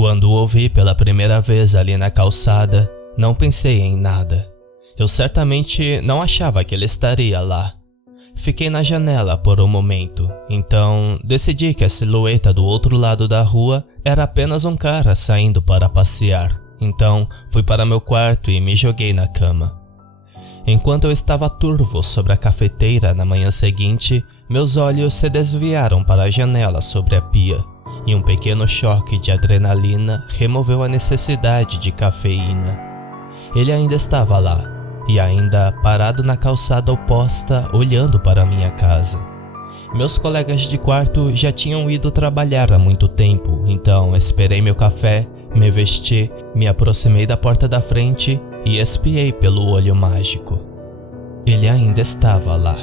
Quando o ouvi pela primeira vez ali na calçada, não pensei em nada. Eu certamente não achava que ele estaria lá. Fiquei na janela por um momento, então decidi que a silhueta do outro lado da rua era apenas um cara saindo para passear. Então fui para meu quarto e me joguei na cama. Enquanto eu estava turvo sobre a cafeteira na manhã seguinte, meus olhos se desviaram para a janela sobre a pia, e um pequeno choque de adrenalina removeu a necessidade de cafeína. Ele ainda estava lá, e ainda parado na calçada oposta, olhando para minha casa. Meus colegas de quarto já tinham ido trabalhar há muito tempo, então esperei meu café, me vesti, me aproximei da porta da frente e espiei pelo olho mágico. Ele ainda estava lá.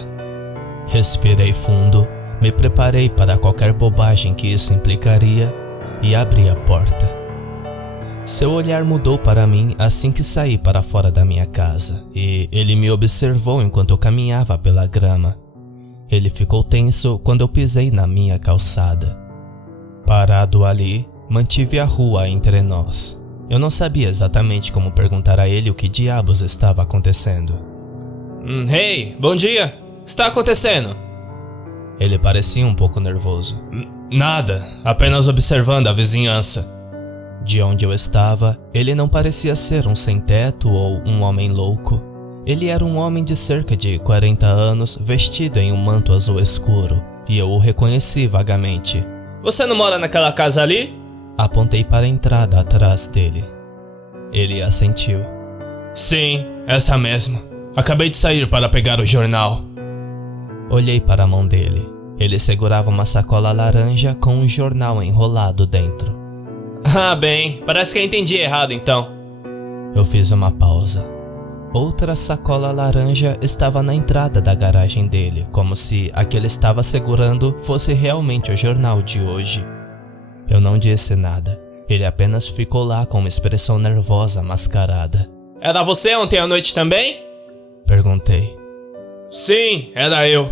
Respirei fundo, me preparei para qualquer bobagem que isso implicaria e abri a porta. Seu olhar mudou para mim assim que saí para fora da minha casa, e ele me observou enquanto eu caminhava pela grama. Ele ficou tenso quando eu pisei na minha calçada. Parado ali, mantive a rua entre nós. Eu não sabia exatamente como perguntar a ele o que diabos estava acontecendo. Hey, bom dia! O que está acontecendo? Ele parecia um pouco nervoso. Nada, apenas observando a vizinhança. De onde eu estava, ele não parecia ser um sem-teto ou um homem louco. Ele era um homem de cerca de 40 anos, vestido em um manto azul escuro, e eu o reconheci vagamente. Você não mora naquela casa ali? Apontei para a entrada atrás dele. Ele assentiu. Sim, essa mesma. Acabei de sair para pegar o jornal. Olhei para a mão dele. Ele segurava uma sacola laranja com um jornal enrolado dentro. Ah, bem, parece que eu entendi errado então. Eu fiz uma pausa. Outra sacola laranja estava na entrada da garagem dele, como se a que ele estava segurando fosse realmente o jornal de hoje. Eu não disse nada. Ele apenas ficou lá com uma expressão nervosa mascarada. Era você ontem à noite também? Perguntei. Sim, era eu.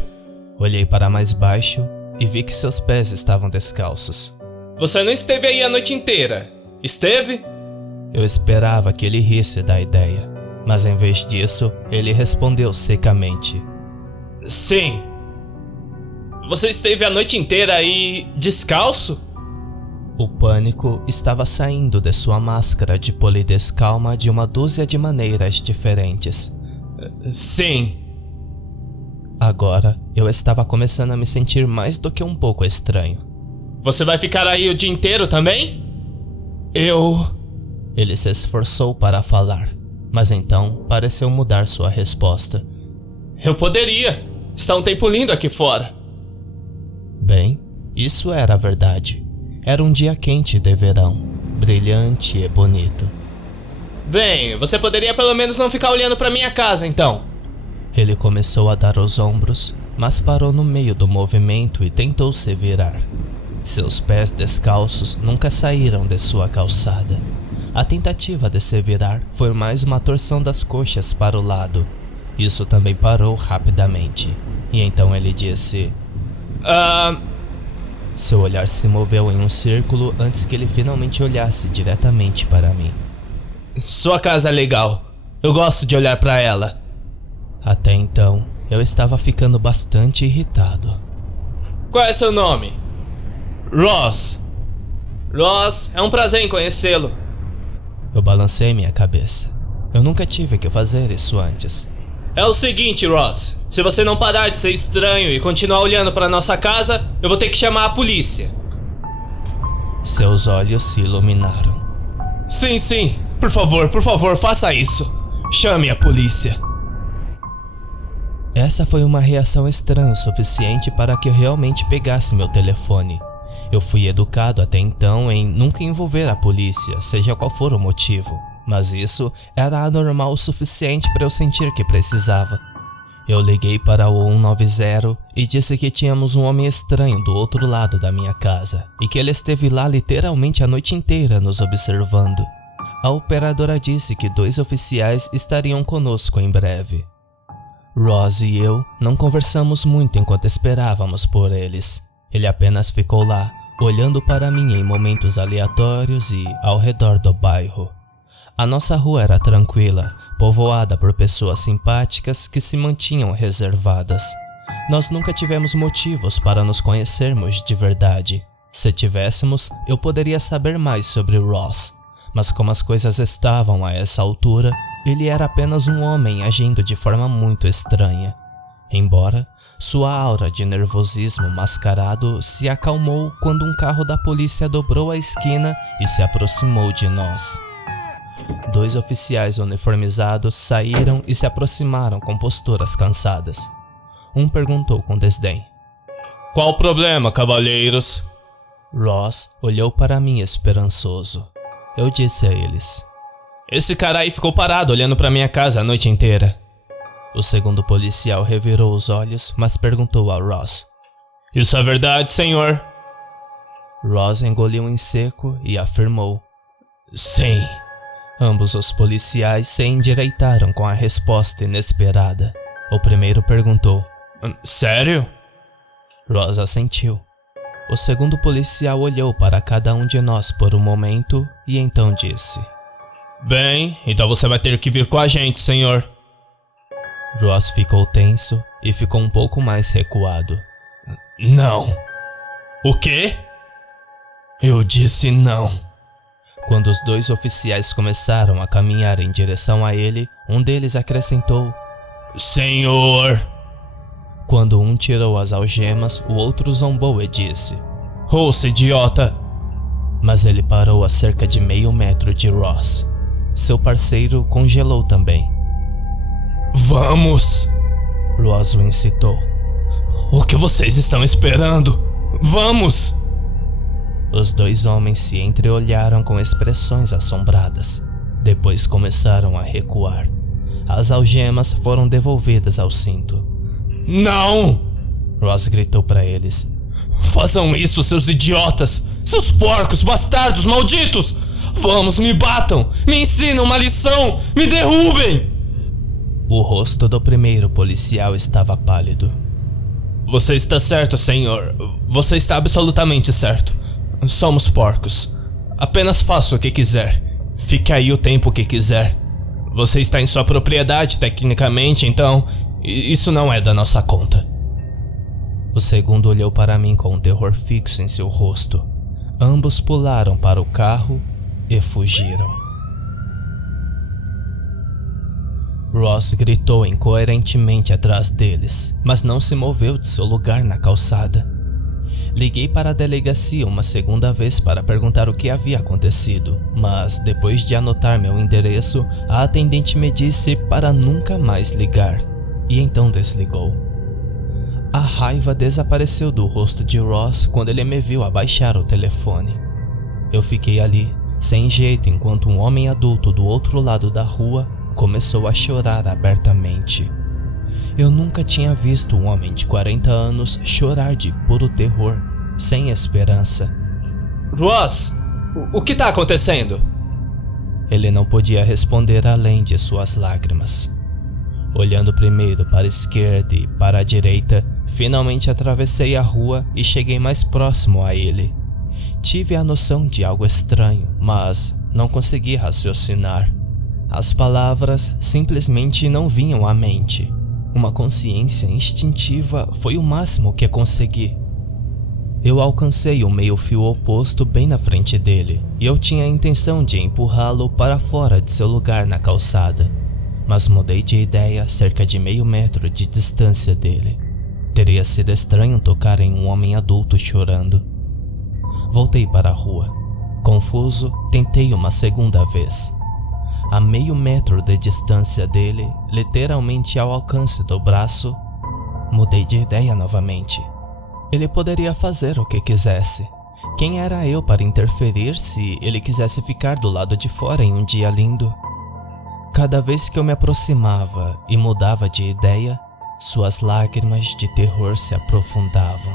Olhei para mais baixo e vi que seus pés estavam descalços. Você não esteve aí a noite inteira, esteve? Eu esperava que ele risse da ideia, mas em vez disso, ele respondeu secamente. Sim. Você esteve a noite inteira aí descalço? O pânico estava saindo de sua máscara de polidez calma de uma dúzia de maneiras diferentes. Sim. Agora, eu estava começando a me sentir mais do que um pouco estranho. Você vai ficar aí o dia inteiro também? Ele se esforçou para falar, mas então pareceu mudar sua resposta. Eu poderia. Está um tempo lindo aqui fora. Bem, isso era a verdade. Era um dia quente de verão, brilhante e bonito. Bem, você poderia pelo menos não ficar olhando para minha casa então. Ele começou a dar os ombros, mas parou no meio do movimento e tentou se virar. Seus pés descalços nunca saíram de sua calçada. A tentativa de se virar foi mais uma torção das coxas para o lado. Isso também parou rapidamente. E então ele disse... Seu olhar se moveu em um círculo antes que ele finalmente olhasse diretamente para mim. Sua casa é legal. Eu gosto de olhar para ela. Até então, eu estava ficando bastante irritado. Qual é seu nome? Ross. Ross, é um prazer em conhecê-lo. Eu balancei minha cabeça. Eu nunca tive que fazer isso antes. É o seguinte, Ross. Se você não parar de ser estranho e continuar olhando para nossa casa, eu vou ter que chamar a polícia. Seus olhos se iluminaram. Sim, por favor, faça isso. Chame a polícia. Essa foi uma reação estranha o suficiente para que eu realmente pegasse meu telefone. Eu fui educado até então em nunca envolver a polícia, seja qual for o motivo, mas isso era anormal o suficiente para eu sentir que precisava. Eu liguei para o 190 e disse que tínhamos um homem estranho do outro lado da minha casa e que ele esteve lá literalmente a noite inteira nos observando. A operadora disse que 2 oficiais estariam conosco em breve. Ross e eu não conversamos muito enquanto esperávamos por eles. Ele apenas ficou lá, olhando para mim em momentos aleatórios e ao redor do bairro. A nossa rua era tranquila, povoada por pessoas simpáticas que se mantinham reservadas. Nós nunca tivemos motivos para nos conhecermos de verdade. Se tivéssemos, eu poderia saber mais sobre Ross, mas como as coisas estavam a essa altura, ele era apenas um homem agindo de forma muito estranha. Embora sua aura de nervosismo mascarado se acalmou quando um carro da polícia dobrou a esquina e se aproximou de nós. 2 oficiais uniformizados saíram e se aproximaram com posturas cansadas. Um perguntou com desdém: "Qual o problema, cavalheiros?" Ross olhou para mim esperançoso. Eu disse a eles: "Esse cara aí ficou parado olhando para minha casa a noite inteira." O segundo policial revirou os olhos, mas perguntou a Ross: "Isso é verdade, senhor?" Ross engoliu em seco e afirmou: "Sim." Ambos os policiais se endireitaram com a resposta inesperada. O primeiro perguntou: "Sério?" Ross assentiu. O segundo policial olhou para cada um de nós por um momento e então disse: "Bem, então você vai ter que vir com a gente, senhor." Ross ficou tenso e ficou um pouco mais recuado. "Não." "O quê?" "Eu disse não." Quando os 2 oficiais começaram a caminhar em direção a ele, um deles acrescentou: "Senhor." Quando um tirou as algemas, o outro zombou e disse: "Ouça, idiota!" Mas ele parou a cerca de meio metro de Ross. Seu parceiro congelou também. "Vamos!" Ross o incitou. "O que vocês estão esperando? Vamos!" Os 2 homens se entreolharam com expressões assombradas. Depois começaram a recuar. As algemas foram devolvidas ao cinto. "Não!" Ross gritou para eles. "Façam isso, seus idiotas! Seus porcos, bastardos, malditos! Vamos, me batam! Me ensinem uma lição! Me derrubem!" O rosto do primeiro policial estava pálido. "Você está certo, senhor. Você está absolutamente certo. Somos porcos. Apenas faça o que quiser. Fique aí o tempo que quiser. Você está em sua propriedade, tecnicamente, então isso não é da nossa conta." O segundo olhou para mim com um terror fixo em seu rosto. Ambos pularam para o carro e fugiram. Ross gritou incoerentemente atrás deles, mas não se moveu de seu lugar na calçada. Liguei para a delegacia uma segunda vez para perguntar o que havia acontecido, mas depois de anotar meu endereço, a atendente me disse para nunca mais ligar, e então desligou. A raiva desapareceu do rosto de Ross quando ele me viu abaixar o telefone. Eu fiquei ali, sem jeito, enquanto um homem adulto do outro lado da rua começou a chorar abertamente. Eu nunca tinha visto um homem de 40 anos chorar de puro terror, sem esperança. "Ross, o que está acontecendo?" Ele não podia responder além de suas lágrimas. Olhando primeiro para a esquerda e para a direita, finalmente atravessei a rua e cheguei mais próximo a ele. Tive a noção de algo estranho, mas não consegui raciocinar. As palavras simplesmente não vinham à mente. Uma consciência instintiva foi o máximo que consegui. Eu alcancei o meio-fio oposto bem na frente dele, e eu tinha a intenção de empurrá-lo para fora de seu lugar na calçada, mas mudei de ideia cerca de meio metro de distância dele. Teria sido estranho tocar em um homem adulto chorando. Voltei para a rua. Confuso, tentei uma segunda vez. A meio metro de distância dele, literalmente ao alcance do braço, mudei de ideia novamente. Ele poderia fazer o que quisesse. Quem era eu para interferir se ele quisesse ficar do lado de fora em um dia lindo? Cada vez que eu me aproximava e mudava de ideia, suas lágrimas de terror se aprofundavam.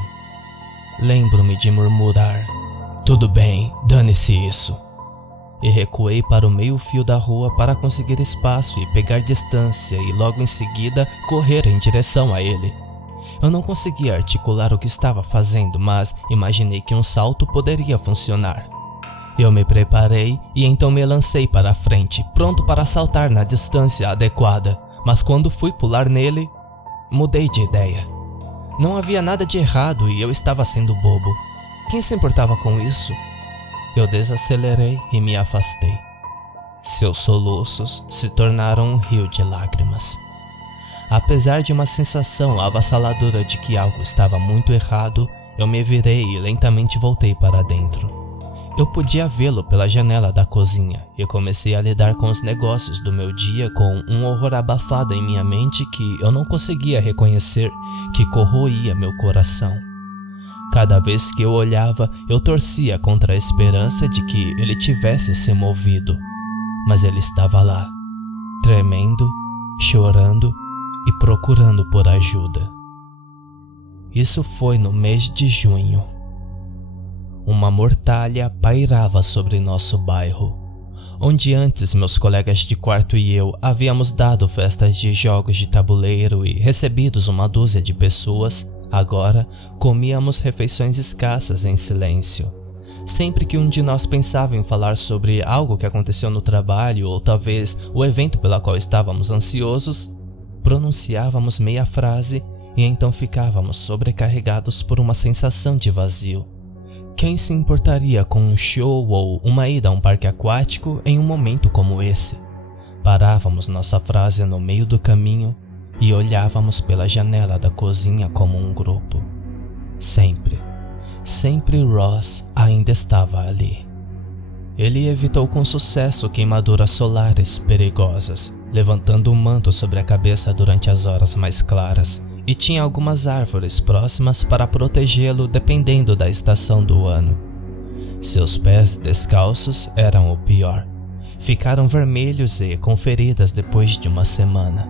Lembro-me de murmurar: "Tudo bem, dane-se isso." E recuei para o meio-fio da rua para conseguir espaço e pegar distância e logo em seguida correr em direção a ele. Eu não conseguia articular o que estava fazendo, mas imaginei que um salto poderia funcionar. Eu me preparei e então me lancei para a frente, pronto para saltar na distância adequada, mas quando fui pular nele, mudei de ideia. Não havia nada de errado e eu estava sendo bobo. Quem se importava com isso? Eu desacelerei e me afastei. Seus soluços se tornaram um rio de lágrimas. Apesar de uma sensação avassaladora de que algo estava muito errado, eu me virei e lentamente voltei para dentro. Eu podia vê-lo pela janela da cozinha e comecei a lidar com os negócios do meu dia com um horror abafado em minha mente que eu não conseguia reconhecer, que corroía meu coração. Cada vez que eu olhava, eu torcia contra a esperança de que ele tivesse se movido. Mas ele estava lá, tremendo, chorando e procurando por ajuda. Isso foi no mês de junho. Uma mortalha pairava sobre nosso bairro, onde antes meus colegas de quarto e eu havíamos dado festas de jogos de tabuleiro e recebidos uma dúzia de pessoas. Agora comíamos refeições escassas em silêncio. Sempre que um de nós pensava em falar sobre algo que aconteceu no trabalho ou talvez o evento pela qual estávamos ansiosos, pronunciávamos meia frase e então ficávamos sobrecarregados por uma sensação de vazio. Quem se importaria com um show ou uma ida a um parque aquático em um momento como esse? Parávamos nossa frase no meio do caminho e olhávamos pela janela da cozinha como um grupo. Sempre Ross ainda estava ali. Ele evitou com sucesso queimaduras solares perigosas, levantando um manto sobre a cabeça durante as horas mais claras, e tinha algumas árvores próximas para protegê-lo dependendo da estação do ano. Seus pés descalços eram o pior. Ficaram vermelhos e com feridas depois de uma semana.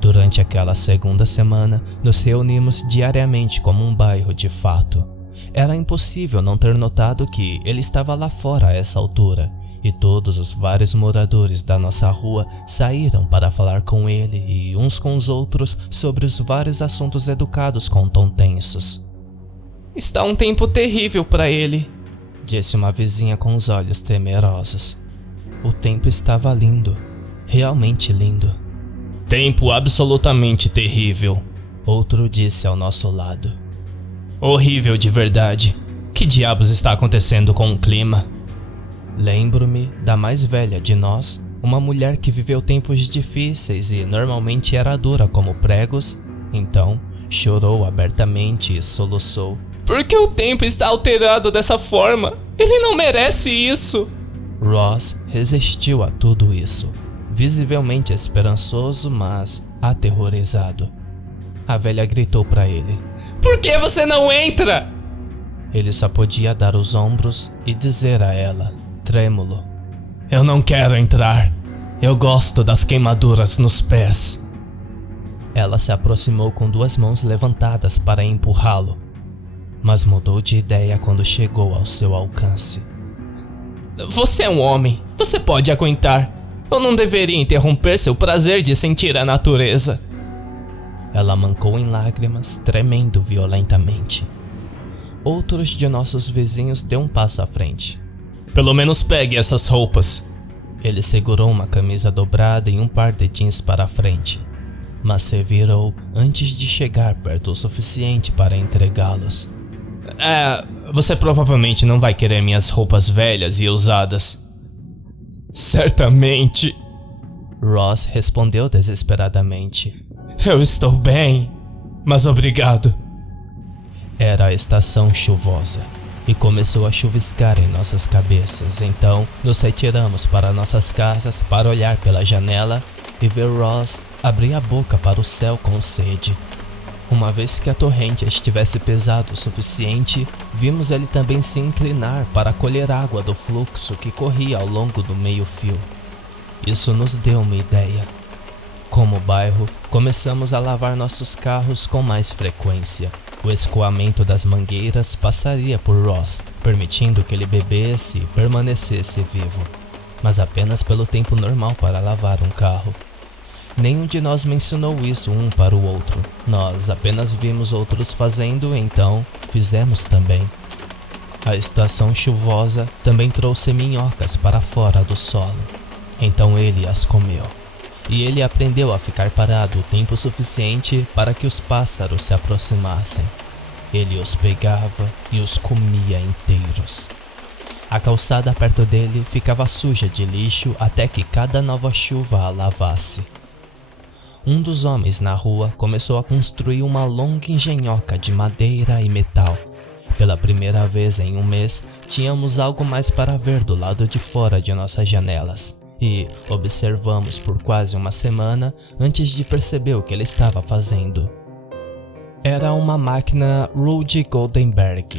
Durante aquela segunda semana, nos reunimos diariamente como um bairro de fato. Era impossível não ter notado que ele estava lá fora a essa altura, e todos os vários moradores da nossa rua saíram para falar com ele e uns com os outros sobre os vários assuntos educados com tom tensos. "Está um tempo terrível para ele", disse uma vizinha com os olhos temerosos. O tempo estava lindo, realmente lindo. "Tempo absolutamente terrível", outro disse ao nosso lado. "Horrível de verdade. Que diabos está acontecendo com o clima?" Lembro-me da mais velha de nós, uma mulher que viveu tempos difíceis e normalmente era dura como pregos, então chorou abertamente e soluçou. "Por que o tempo está alterado dessa forma? Ele não merece isso!" Ross resistiu a tudo isso, visivelmente esperançoso, mas aterrorizado. A velha gritou para ele: "Por que você não entra?" Ele só podia dar os ombros e dizer a ela, trêmulo: "Eu não quero entrar. Eu gosto das queimaduras nos pés." Ela se aproximou com duas mãos levantadas para empurrá-lo, mas mudou de ideia quando chegou ao seu alcance. "Você é um homem. Você pode aguentar. Eu não deveria interromper seu prazer de sentir a natureza." Ela mancou em lágrimas, tremendo violentamente. Outros de nossos vizinhos deu um passo à frente. "Pelo menos pegue essas roupas." Ele segurou uma camisa dobrada e um par de jeans para a frente, mas se virou antes de chegar perto o suficiente para entregá-los. Você provavelmente não vai querer minhas roupas velhas e usadas." "Certamente", Ross respondeu desesperadamente. "Eu estou bem, mas obrigado." Era a estação chuvosa e começou a chuviscar em nossas cabeças, então nos retiramos para nossas casas para olhar pela janela e ver Ross abrir a boca para o céu com sede. Uma vez que a torrente estivesse pesada o suficiente, vimos ele também se inclinar para colher água do fluxo que corria ao longo do meio-fio. Isso nos deu uma ideia. Como bairro, começamos a lavar nossos carros com mais frequência. O escoamento das mangueiras passaria por Ross, permitindo que ele bebesse e permanecesse vivo, mas apenas pelo tempo normal para lavar um carro. Nenhum de nós mencionou isso um para o outro. Nós apenas vimos outros fazendo, então fizemos também. A estação chuvosa também trouxe minhocas para fora do solo. Então ele as comeu. E ele aprendeu a ficar parado o tempo suficiente para que os pássaros se aproximassem. Ele os pegava e os comia inteiros. A calçada perto dele ficava suja de lixo até que cada nova chuva a lavasse. Um dos homens na rua começou a construir uma longa engenhoca de madeira e metal. Pela primeira vez em um mês, tínhamos algo mais para ver do lado de fora de nossas janelas. E observamos por quase uma semana antes de perceber o que ele estava fazendo. Era uma máquina Rudy Goldenberg.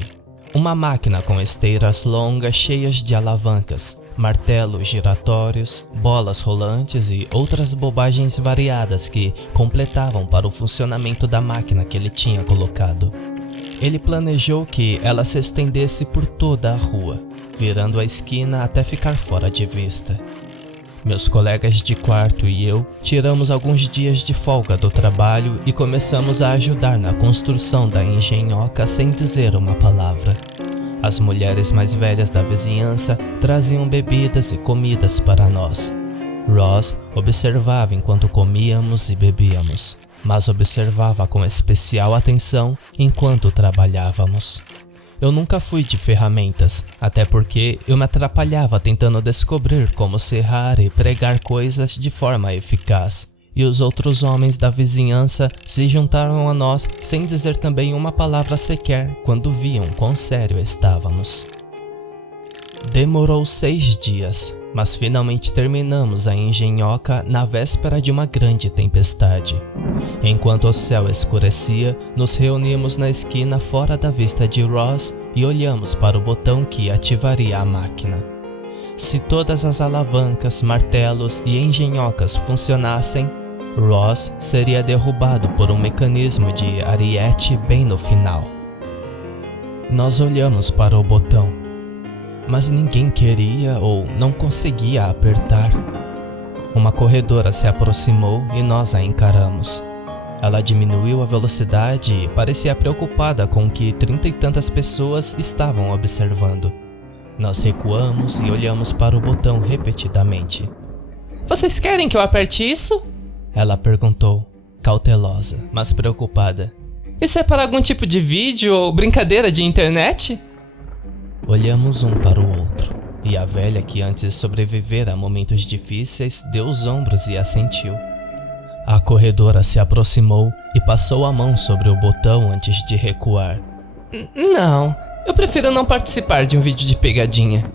Uma máquina com esteiras longas cheias de alavancas, martelos giratórios, bolas rolantes e outras bobagens variadas que completavam para o funcionamento da máquina que ele tinha colocado. Ele planejou que ela se estendesse por toda a rua, virando a esquina até ficar fora de vista. Meus colegas de quarto e eu tiramos alguns dias de folga do trabalho e começamos a ajudar na construção da engenhoca sem dizer uma palavra. As mulheres mais velhas da vizinhança traziam bebidas e comidas para nós. Ross observava enquanto comíamos e bebíamos, mas observava com especial atenção enquanto trabalhávamos. Eu nunca fui de ferramentas, até porque eu me atrapalhava tentando descobrir como serrar e pregar coisas de forma eficaz, e os outros homens da vizinhança se juntaram a nós sem dizer também uma palavra sequer quando viam quão sério estávamos. Demorou 6 dias, mas finalmente terminamos a engenhoca na véspera de uma grande tempestade. Enquanto o céu escurecia, nos reunimos na esquina fora da vista de Ross e olhamos para o botão que ativaria a máquina. Se todas as alavancas, martelos e engenhocas funcionassem, Ross seria derrubado por um mecanismo de ariete bem no final. Nós olhamos para o botão, mas ninguém queria ou não conseguia apertar. Uma corredora se aproximou e nós a encaramos. Ela diminuiu a velocidade e parecia preocupada com o que 30 e tantas pessoas estavam observando. Nós recuamos e olhamos para o botão repetidamente. "Vocês querem que eu aperte isso?" Ela perguntou, cautelosa, mas preocupada. "Isso é para algum tipo de vídeo ou brincadeira de internet?" Olhamos um para o outro, e a velha que antes sobrevivera a momentos difíceis deu os ombros e assentiu. A corredora se aproximou e passou a mão sobre o botão antes de recuar. "Não, eu prefiro não participar de um vídeo de pegadinha."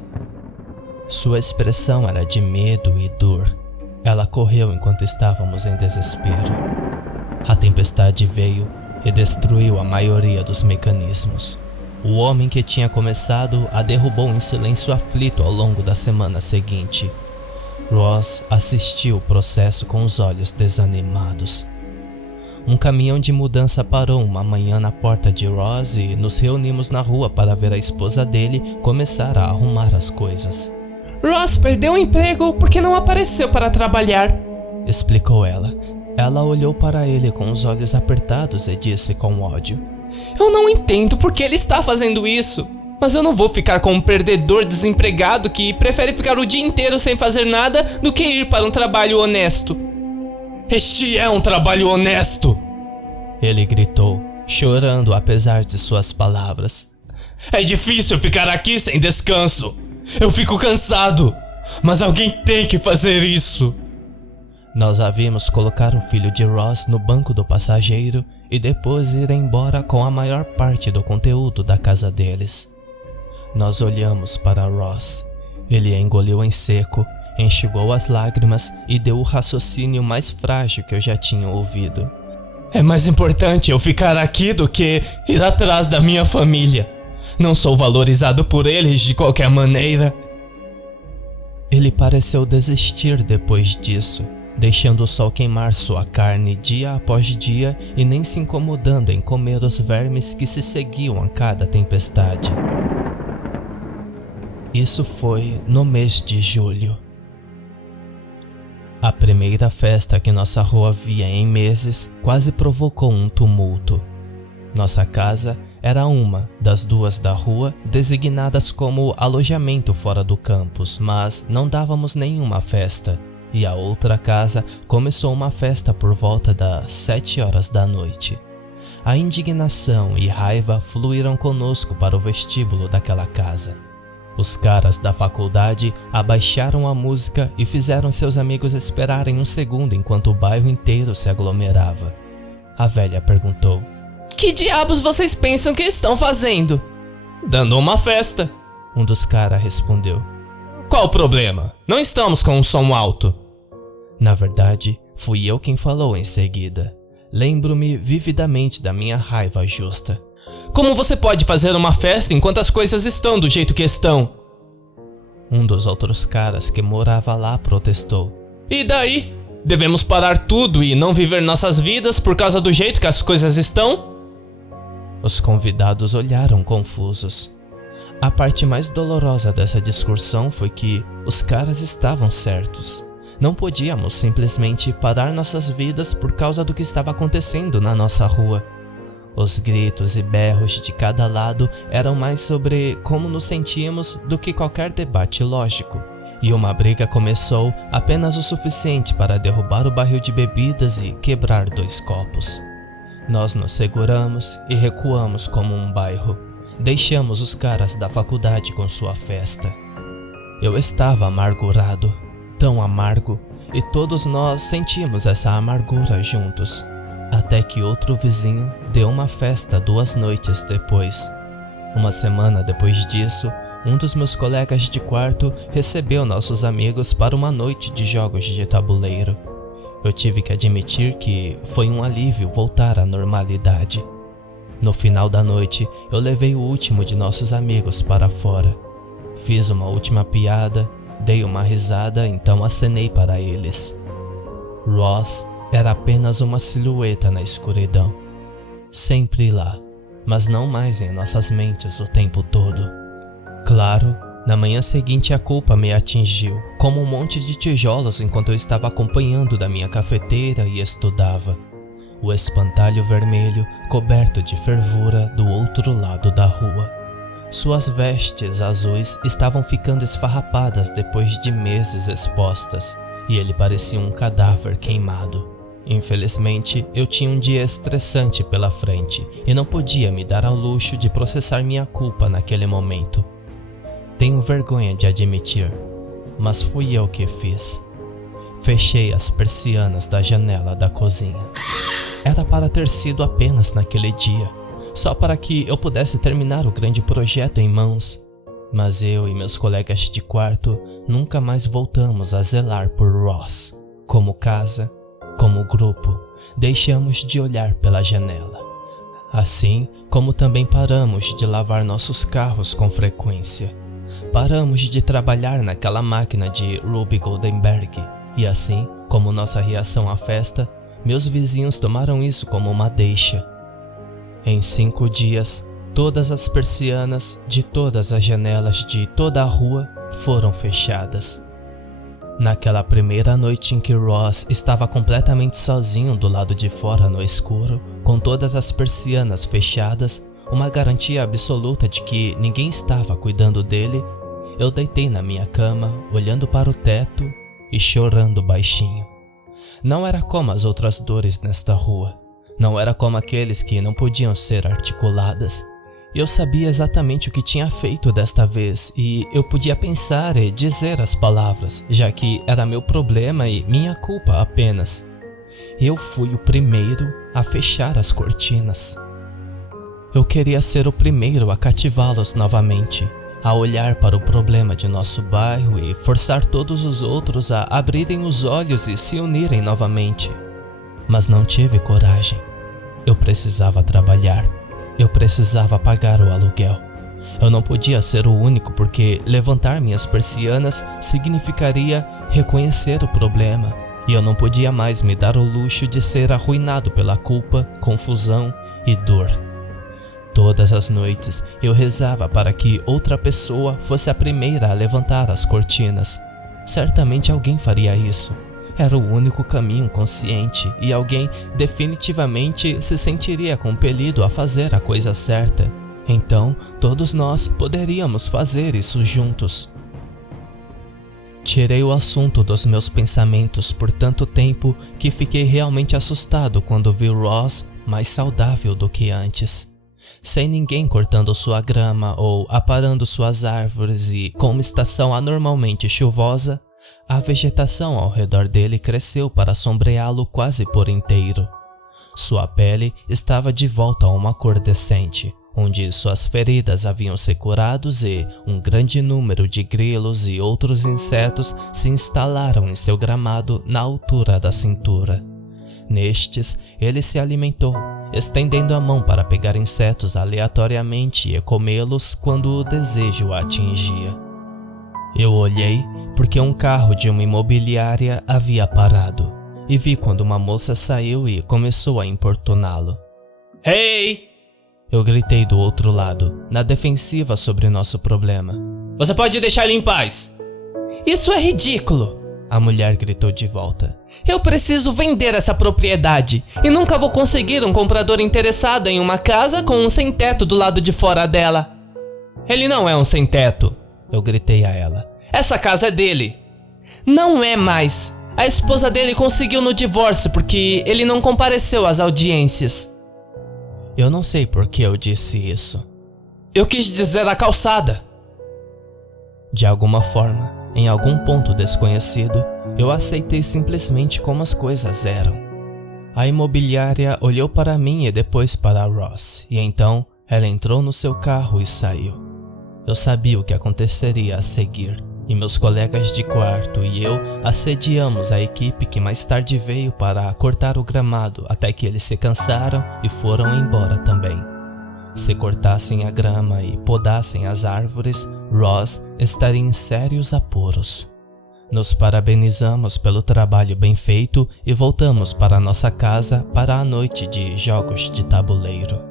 Sua expressão era de medo e dor. Ela correu enquanto estávamos em desespero. A tempestade veio e destruiu a maioria dos mecanismos. O homem que tinha começado a derrubou em silêncio aflito ao longo da semana seguinte. Ross assistiu o processo com os olhos desanimados. Um caminhão de mudança parou uma manhã na porta de Ross e nos reunimos na rua para ver a esposa dele começar a arrumar as coisas. "Ross perdeu o emprego porque não apareceu para trabalhar", explicou ela. Ela olhou para ele com os olhos apertados e disse com ódio: "Eu não entendo por que ele está fazendo isso. Mas eu não vou ficar com um perdedor desempregado que prefere ficar o dia inteiro sem fazer nada do que ir para um trabalho honesto." "Este é um trabalho honesto!" ele gritou, chorando apesar de suas palavras. "É difícil ficar aqui sem descanso. Eu fico cansado, mas alguém tem que fazer isso." Nós a vimos colocar o filho de Ross no banco do passageiro e depois ir embora com a maior parte do conteúdo da casa deles. Nós olhamos para Ross. Ele engoliu em seco, enxugou as lágrimas e deu o raciocínio mais frágil que eu já tinha ouvido. "É mais importante eu ficar aqui do que ir atrás da minha família. Não sou valorizado por eles de qualquer maneira." Ele pareceu desistir depois disso, deixando o sol queimar sua carne dia após dia e nem se incomodando em comer os vermes que se seguiam a cada tempestade. Isso foi no mês de julho. A primeira festa que nossa rua via em meses quase provocou um tumulto. Nossa casa era uma das duas da rua designadas como alojamento fora do campus, mas não dávamos nenhuma festa, e a outra casa começou uma festa por volta das 7 horas da noite. A indignação e raiva fluíram conosco para o vestíbulo daquela casa. Os caras da faculdade abaixaram a música e fizeram seus amigos esperarem um segundo enquanto o bairro inteiro se aglomerava. A velha perguntou: "Que diabos vocês pensam que estão fazendo?" "Dando uma festa", um dos caras respondeu. "Qual o problema? Não estamos com um som alto." Na verdade, fui eu quem falou em seguida. Lembro-me vividamente da minha raiva justa. "Como você pode fazer uma festa enquanto as coisas estão do jeito que estão?" Um dos outros caras que morava lá protestou. "E daí? Devemos parar tudo e não viver nossas vidas por causa do jeito que as coisas estão?" Os convidados olharam confusos. A parte mais dolorosa dessa discussão foi que os caras estavam certos. Não podíamos simplesmente parar nossas vidas por causa do que estava acontecendo na nossa rua. Os gritos e berros de cada lado eram mais sobre como nos sentíamos do que qualquer debate lógico. E uma briga começou apenas o suficiente para derrubar o barril de bebidas e quebrar 2 copos. Nós nos seguramos e recuamos como um bairro. Deixamos os caras da faculdade com sua festa. Eu estava amargurado, tão amargo, e todos nós sentimos essa amargura juntos. Até que outro vizinho deu uma festa 2 noites depois. Uma semana depois disso, um dos meus colegas de quarto recebeu nossos amigos para uma noite de jogos de tabuleiro. Eu tive que admitir que foi um alívio voltar à normalidade. No final da noite, eu levei o último de nossos amigos para fora. Fiz uma última piada, dei uma risada, então acenei para eles. Ross era apenas uma silhueta na escuridão. Sempre lá, mas não mais em nossas mentes o tempo todo. Claro, na manhã seguinte a culpa me atingiu, como um monte de tijolos enquanto eu estava acompanhando da minha cafeteira e estudava. O espantalho vermelho coberto de fervura do outro lado da rua. Suas vestes azuis estavam ficando esfarrapadas depois de meses expostas, e ele parecia um cadáver queimado. Infelizmente, eu tinha um dia estressante pela frente e não podia me dar ao luxo de processar minha culpa naquele momento. Tenho vergonha de admitir, mas fui eu que fiz. Fechei as persianas da janela da cozinha. Era para ter sido apenas naquele dia, só para que eu pudesse terminar o grande projeto em mãos. Mas eu e meus colegas de quarto nunca mais voltamos a zelar por Ross. Como casa, como grupo, deixamos de olhar pela janela. Assim como também paramos de lavar nossos carros com frequência. Paramos de trabalhar naquela máquina de Ruby Goldenberg. E assim como nossa reação à festa, meus vizinhos tomaram isso como uma deixa. Em 5 dias, todas as persianas de todas as janelas de toda a rua foram fechadas. Naquela primeira noite em que Ross estava completamente sozinho do lado de fora no escuro, com todas as persianas fechadas, uma garantia absoluta de que ninguém estava cuidando dele, eu deitei na minha cama, olhando para o teto e chorando baixinho. Não era como as outras dores nesta rua. Não era como aqueles que não podiam ser articuladas. Eu sabia exatamente o que tinha feito desta vez e eu podia pensar e dizer as palavras, já que era meu problema e minha culpa apenas. Eu fui o primeiro a fechar as cortinas. Eu queria ser o primeiro a cativá-los novamente, a olhar para o problema de nosso bairro e forçar todos os outros a abrirem os olhos e se unirem novamente. Mas não tive coragem. Eu precisava trabalhar. Eu precisava pagar o aluguel. Eu não podia ser o único porque levantar minhas persianas significaria reconhecer o problema. E eu não podia mais me dar o luxo de ser arruinado pela culpa, confusão e dor. Todas as noites eu rezava para que outra pessoa fosse a primeira a levantar as cortinas. Certamente alguém faria isso. Era o único caminho consciente e alguém definitivamente se sentiria compelido a fazer a coisa certa. Então, todos nós poderíamos fazer isso juntos. Tirei o assunto dos meus pensamentos por tanto tempo que fiquei realmente assustado quando vi Ross mais saudável do que antes. Sem ninguém cortando sua grama ou aparando suas árvores e com uma estação anormalmente chuvosa, a vegetação ao redor dele cresceu para sombreá-lo quase por inteiro. Sua pele estava de volta a uma cor decente, onde suas feridas haviam se curado e um grande número de grilos e outros insetos se instalaram em seu gramado na altura da cintura. Nestes, ele se alimentou, estendendo a mão para pegar insetos aleatoriamente e comê-los quando o desejo o atingia. Eu olhei porque um carro de uma imobiliária havia parado e vi quando uma moça saiu e começou a importuná-lo. Hey! Eu gritei do outro lado, na defensiva sobre nosso problema. Você pode deixar ele em paz! Isso é ridículo! A mulher gritou de volta. Eu preciso vender essa propriedade e nunca vou conseguir um comprador interessado em uma casa com um sem-teto do lado de fora dela. Ele não é um sem-teto, eu gritei a ela. Essa casa é dele. Não é mais. A esposa dele conseguiu no divórcio porque ele não compareceu às audiências. Eu não sei por que eu disse isso. Eu quis dizer a calçada. De alguma forma, em algum ponto desconhecido, eu aceitei simplesmente como as coisas eram. A imobiliária olhou para mim e depois para Ross, e então ela entrou no seu carro e saiu. Eu sabia o que aconteceria a seguir, e meus colegas de quarto e eu assediamos a equipe que mais tarde veio para cortar o gramado até que eles se cansaram e foram embora também. Se cortassem a grama e podassem as árvores, Ross estaria em sérios apuros. Nos parabenizamos pelo trabalho bem feito e voltamos para nossa casa para a noite de jogos de tabuleiro.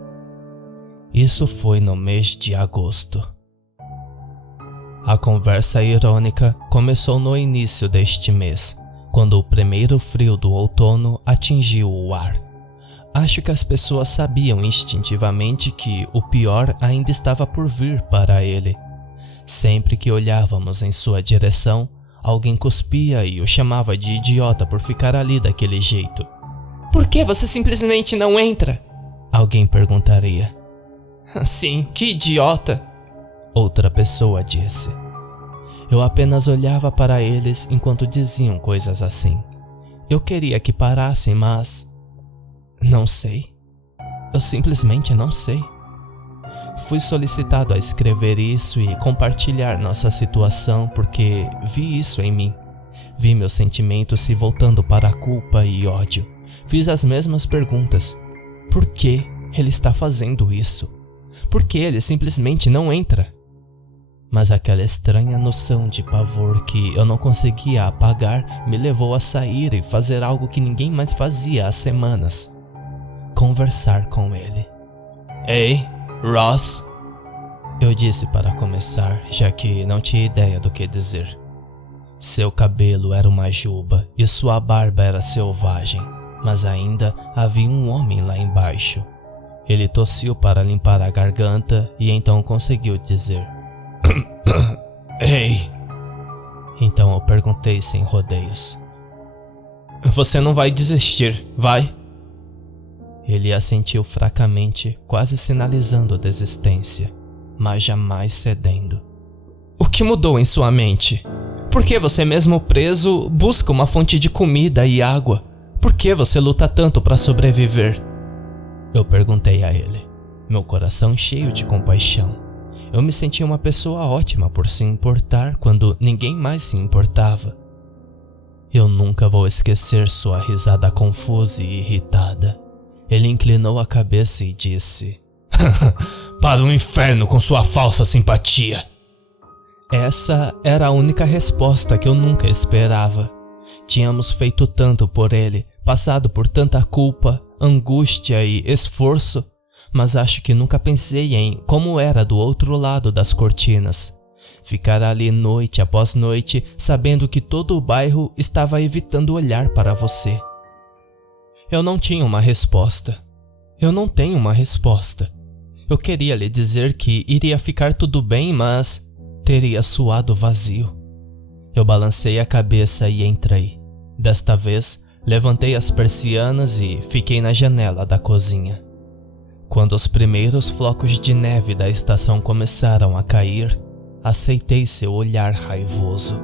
Isso foi no mês de agosto. A conversa irônica começou no início deste mês, quando o primeiro frio do outono atingiu o ar. Acho que as pessoas sabiam instintivamente que o pior ainda estava por vir para ele. Sempre que olhávamos em sua direção, alguém cuspia e o chamava de idiota por ficar ali daquele jeito. Por que você simplesmente não entra? Alguém perguntaria. Sim, que idiota! Outra pessoa disse. Eu apenas olhava para eles enquanto diziam coisas assim. Eu queria que parassem, mas... não sei. Eu simplesmente não sei. Fui solicitado a escrever isso e compartilhar nossa situação porque vi isso em mim. Vi meus sentimentos se voltando para a culpa e ódio. Fiz as mesmas perguntas. Por que ele está fazendo isso? Por que ele simplesmente não entra? Mas aquela estranha noção de pavor que eu não conseguia apagar me levou a sair e fazer algo que ninguém mais fazia há semanas. Conversar com ele. Ei, Ross, eu disse para começar, já que não tinha ideia do que dizer. Seu cabelo era uma juba e sua barba era selvagem, mas ainda havia um homem lá embaixo. Ele tossiu para limpar a garganta e então conseguiu dizer: Ei! Então eu perguntei sem rodeios: Você não vai desistir, vai? Ele assentiu fracamente, quase sinalizando desistência, mas jamais cedendo. O que mudou em sua mente? Por que você mesmo preso busca uma fonte de comida e água? Por que você luta tanto para sobreviver? Eu perguntei a ele, meu coração cheio de compaixão. Eu me sentia uma pessoa ótima por se importar quando ninguém mais se importava. Eu nunca vou esquecer sua risada confusa e irritada. Ele inclinou a cabeça e disse: Para o inferno com sua falsa simpatia. Essa era a única resposta que eu nunca esperava. Tínhamos feito tanto por ele, passado por tanta culpa, angústia e esforço, mas acho que nunca pensei em como era do outro lado das cortinas. Ficar ali noite após noite, sabendo que todo o bairro estava evitando olhar para você. Eu não tinha uma resposta. Eu não tenho uma resposta. Eu queria lhe dizer que iria ficar tudo bem, mas teria suado vazio. Eu balancei a cabeça e entrei. Desta vez, levantei as persianas e fiquei na janela da cozinha. Quando os primeiros flocos de neve da estação começaram a cair, aceitei seu olhar raivoso.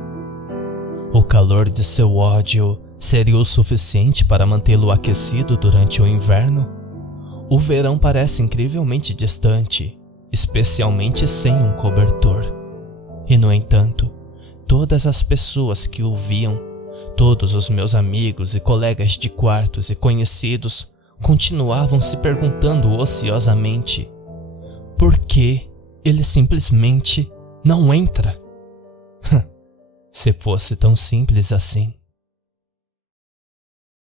O calor de seu ódio seria o suficiente para mantê-lo aquecido durante o inverno? O verão parece incrivelmente distante, especialmente sem um cobertor. E no entanto, todas as pessoas que o viam, todos os meus amigos e colegas de quartos e conhecidos, continuavam se perguntando ociosamente: por que ele simplesmente não entra? Se fosse tão simples assim.